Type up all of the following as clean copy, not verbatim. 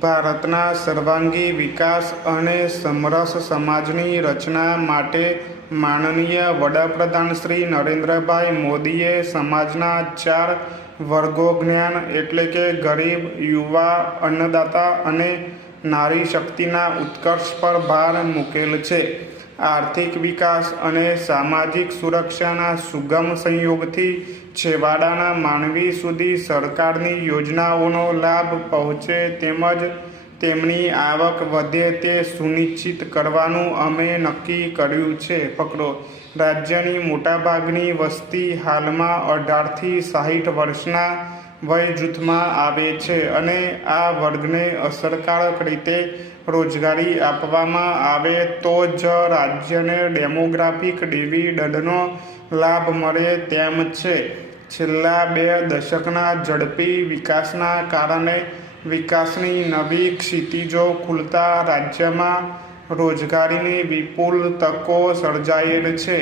ભારતના સર્વાંગી વિકાસ અને સમરસ સમાજની રચના માટે માનનીય વડાપ્રધાન શ્રી નરેન્દ્રભાઈ મોદીએ સમાજના 4 વર્ગો જ્ઞાન એટલે કે ગરીબ, યુવા, અન્નદાતા અને નારી શક્તિના ઉત્કર્ષ પર ભાર મૂકેલ છે. આર્થિક વિકાસ અને સામાજિક સુરક્ષાના સુગમ સંયોગથી છેવાડાના માનવી સુધી સરકારની યોજનાઓનો લાભ પહોંચે તેમજ તેમની આવક વધે તે સુનિશ્ચિત કરવાનું અમે નક્કી કર્યું છે. પકડો. રાજ્યની મોટાભાગની વસ્તી હાલમાં 18 થી 60 વર્ષના વય જૂથમાં આવે છે અને આ વર્ગને અસરકારક રીતે રોજગારી આપવામાં આવે તો જ રાજ્યને ડેમોગ્રાફિક ડિવિડન્ડનો લાભ મળે તેમ છે. છેલ્લા 2 દશકના ઝડપી વિકાસના કારણે વિકાસની નવી ક્ષિતિજો ખુલતા રાજ્યમાં રોજગારીની વિપુલ તકો સર્જાયેલ છે.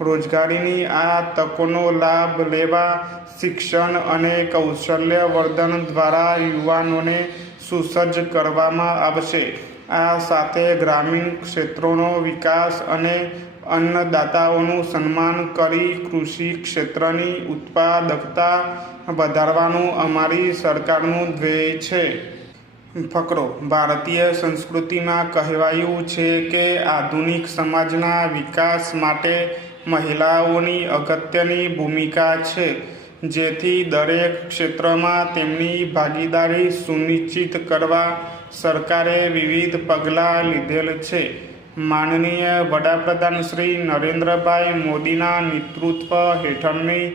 રોજગારીની આ તકોનો લાભ લેવા શિક્ષણ અને કૌશલ્યવર્ધન દ્વારા યુવાનોને સુસજ્જ કરવામાં આવશે. આ સાથે ગ્રામીણ ક્ષેત્રોનો વિકાસ અને અન્નદાતાઓનું સન્માન કરી કૃષિ ક્ષેત્રની ઉત્પાદકતા વધારવાનું અમારી સરકારનું ધ્યેય છે. ફકરો. ભારતીય સંસ્કૃતિમાં કહેવાયું છે કે આધુનિક સમાજના વિકાસ માટે મહિલાઓની અગત્યની ભૂમિકા છે, જેથી દરેક ક્ષેત્રમાં તેમની ભાગીદારી સુનિશ્ચિત કરવા સરકારે વિવિધ પગલાં લીધેલ છે. માનનીય વડાપ્રધાન શ્રી નરેન્દ્રભાઈ મોદીના નેતૃત્વ હેઠળની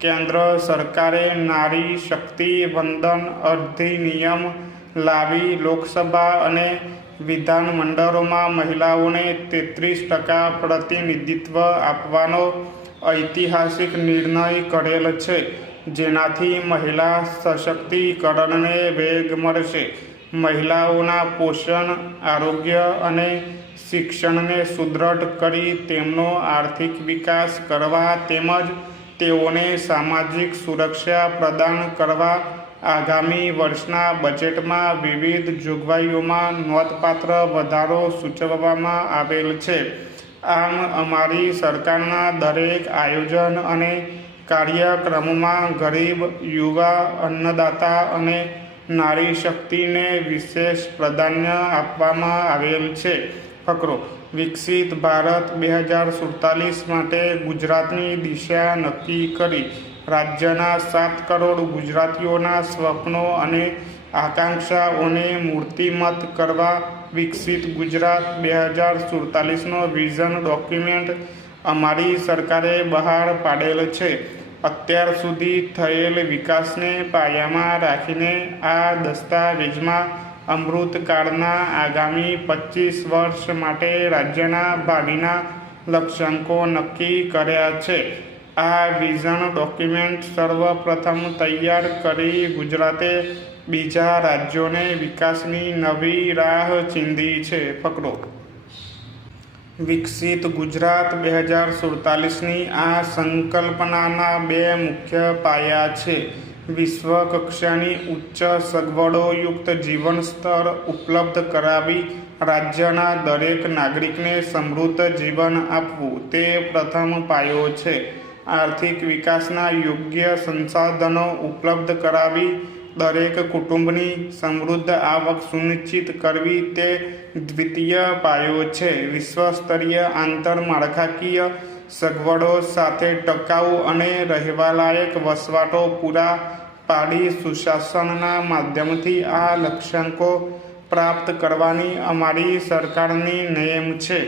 કેન્દ્ર સરકારે નારી શક્તિ વંદન અધિનિયમ લાવી લોકસભા અને વિધાનમંડળોમાં મહિલાઓને 33% પ્રતિનિધિત્વ આપવાનો ઐતિહાસિક નિર્ણય કરેલ છે, જેનાથી મહિલા સશક્તિકરણને વેગ મળશે. મહિલાઓના પોષણ, આરોગ્ય અને શિક્ષણને સુદૃઢ કરી તેમનો આર્થિક વિકાસ કરવા તેમજ તેઓને સામાજિક સુરક્ષા પ્રદાન કરવા આગામી વર્ષના બજેટમાં વિવિધ જોગવાઈઓમાં નોંધપાત્ર વધારો સૂચવવામાં આવેલ છે. આમ અમારી સરકારના દરેક આયોજન અને કાર્યક્રમોમાં ગરીબ, યુવા, અન્નદાતા અને નારી શક્તિને વિશેષ પ્રાધાન્ય આપવામાં આવેલ છે. ફકરો. વિકસિત ભારત 2047 માટે ગુજરાતની દિશા નક્કી કરી રાજ્યના 7 કરોડ ગુજરાતીઓના સ્વપ્નો અને આકાંક્ષાઓને મૂર્તિમત કરવા વિકસિત ગુજરાત 2047નો વિઝન ડોક્યુમેન્ટ અમારી સરકારે બહાર પાડેલ છે. અત્યાર સુધી થયેલ વિકાસને પાયામાં રાખીને આ દસ્તાવેજમાં અમૃતકાળના આગામી 25 વર્ષ માટે રાજ્યના ભાવિના લક્ષ્યાંકો નક્કી કર્યા છે. આ વિઝન ડોક્યુમેન્ટ સર્વપ્રથમ તૈયાર કરી ગુજરાતે બીજા રાજ્યોને વિકાસની નવી રાહ ચીંધી છે. પકડો. વિકસિત ગુજરાત 2047ની આ સંકલ્પનાના 2 મુખ્ય પાયા છે. વિશ્વ કક્ષાની ઉચ્ચ સગવડોયુક્ત જીવન સ્તર ઉપલબ્ધ કરાવી રાજ્યના દરેક નાગરિકને સમૃદ્ધ જીવન આપવું તે પ્રથમ પાયો છે. આર્થિક વિકાસના યોગ્ય સંસાધનો ઉપલબ્ધ કરાવી દરેક કુટુંબની સમૃદ્ધ આવક સુનિશ્ચિત કરવી તે દ્વિતીય પાયો છે. વિશ્વસ્તરીય આંતરમાળખાકીય સગવડો સાથે ટકાઉ અને રહેવાલાયક વસવાટો પૂરા પાડી સુશાસનના માધ્યમથી આ લક્ષ્યાંકો પ્રાપ્ત કરવાની અમારી સરકારની નેમ છે.